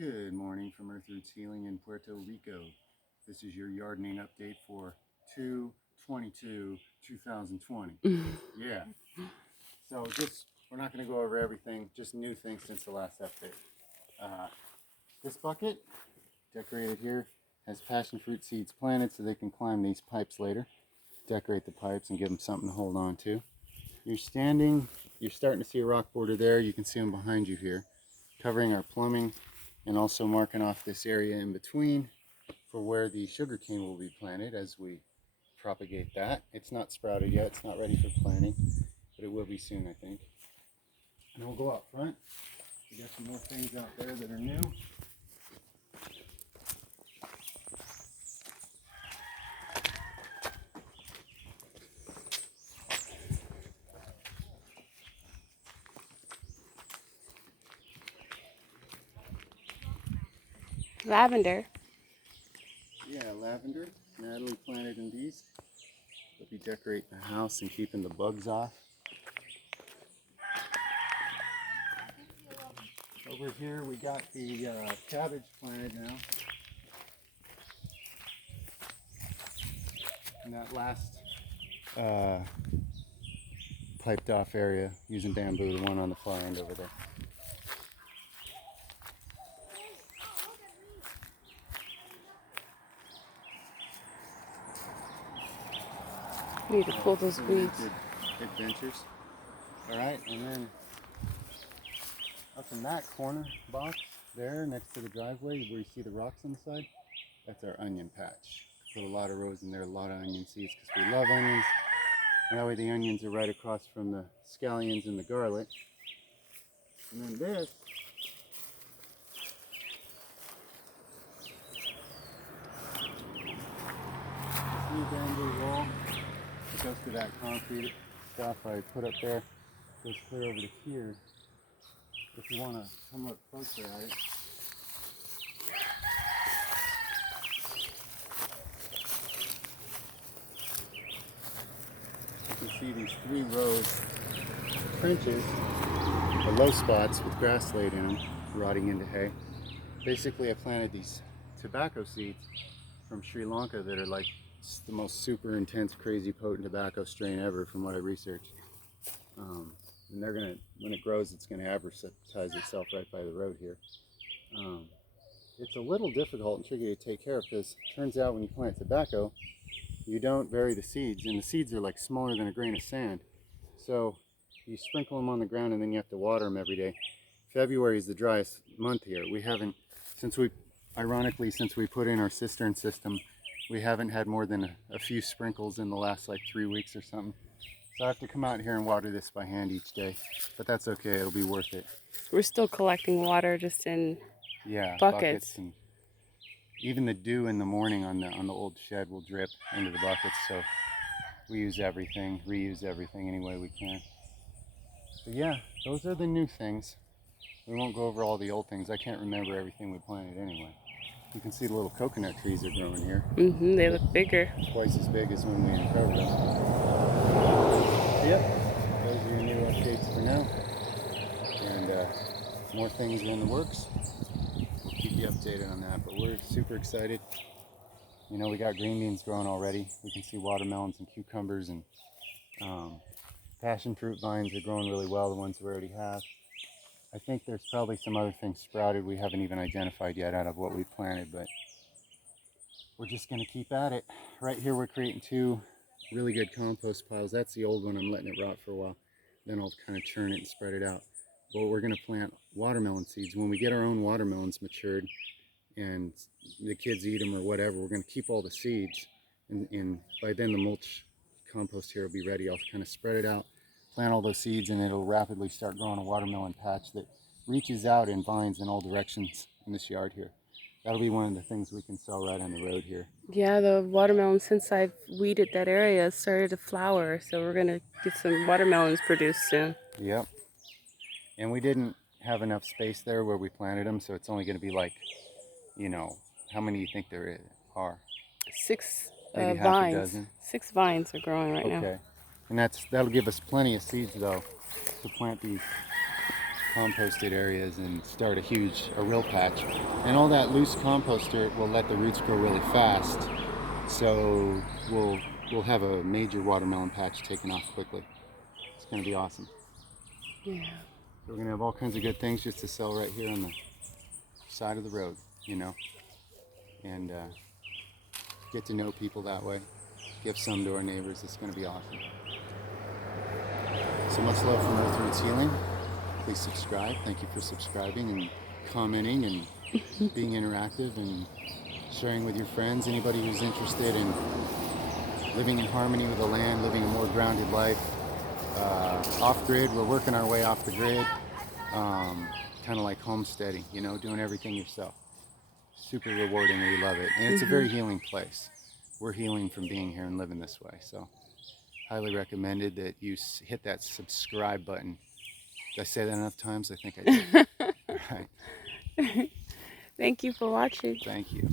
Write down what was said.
Good morning from Earth Roots Healing in Puerto Rico. This is your yardening update for 2/22/2020. Yeah. So we're not going to go over everything, just new things since the last update. This bucket, decorated here, has passion fruit seeds planted so they can climb these pipes later. Decorate the pipes and give them something to hold on to. You're starting to see a rock border there. You can see them behind you here, covering our plumbing and also marking off this area in between for where the sugarcane will be planted as we propagate that. It's not sprouted yet, it's not ready for planting, but it will be soon, I think. And we'll go out front. We got some more things out there that are new. Lavender. Yeah, lavender. Natalie planted in these. They'll be decorating the house and keeping the bugs off. Over here we got the cabbage planted now. In that last piped off area using bamboo, the one on the far end over there. We need to pull those weeds. Adventures. Alright, and then up in that corner box there next to the driveway where you see the rocks on the side, that's our onion patch. Put a lot of rows in there, a lot of onion seeds because we love onions. And that way the onions are right across from the scallions and the garlic. And then this new bamboo wall that goes to that concrete stuff I put up there. Goes clear over to here. If you want to come up closer at it. You can see these 3 rows of trenches, the low spots with grass laid in them, rotting into hay. Basically I planted these tobacco seeds from Sri Lanka that are like the most super intense, crazy, potent tobacco strain ever from what I researched. And they're gonna, when it grows, it's gonna advertise itself right by the road here. It's a little difficult and tricky to take care of because it turns out when you plant tobacco, you don't bury the seeds, and the seeds are like smaller than a grain of sand. So you sprinkle them on the ground and then you have to water them every day. February is the driest month here. We haven't, ironically, since we put in our cistern system, we haven't had more than a few sprinkles in the last like 3 weeks or something. So I have to come out here and water this by hand each day, but that's okay, it'll be worth it. We're still collecting water just in buckets. And even the dew in the morning on the old shed will drip into the buckets, so we use everything, reuse everything any way we can. But yeah, those are the new things. We won't go over all the old things. I can't remember everything we planted anyway. You can see the little coconut trees are growing here. They look bigger. Twice as big as when we uncovered them. Yep, those are your new updates for now. And more things are in the works. We'll keep you updated on that, but we're super excited. You know, we got green beans growing already. We can see watermelons and cucumbers and passion fruit vines are growing really well, the ones we already have. I think there's probably some other things sprouted we haven't even identified yet out of what we planted, but we're just going to keep at it. Right here we're creating 2 really good compost piles. That's the old one. I'm letting it rot for a while. Then I'll kind of churn it and spread it out. But we're going to plant watermelon seeds. When we get our own watermelons matured and the kids eat them or whatever, we're going to keep all the seeds. And by then the mulch compost here will be ready. I'll kind of spread it out, plant all those seeds, and it'll rapidly start growing a watermelon patch that reaches out in vines in all directions in this yard here. That'll be one of the things we can sell right on the road here. Yeah, the watermelon, since I've weeded that area, started to flower, so we're gonna get some watermelons produced soon. Yep. And we didn't have enough space there where we planted them, so it's only going to be like, you know, how many do you think there are? 6 Maybe vines. half a dozen. 6 vines are growing right now. Okay. And that'll give us plenty of seeds though to plant these composted areas and start a real patch. And all that loose compost dirt will let the roots grow really fast. So we'll have a major watermelon patch taken off quickly. It's going to be awesome. Yeah. So we're going to have all kinds of good things just to sell right here on the side of the road, you know, and get to know people that way. Give some to our neighbors. It's going to be awesome. So much love from Earth Roots Healing. Please subscribe. Thank you for subscribing and commenting and being interactive and sharing with your friends. Anybody who's interested in living in harmony with the land, living a more grounded life. Off-grid, we're working our way off the grid. Kind of like homesteading, you know, doing everything yourself. Super rewarding. We love it. And it's a very healing place. We're healing from being here and living this way. So highly recommended that you hit that subscribe button. Did I say that enough times? I think I did. All right. Thank you for watching. Thank you.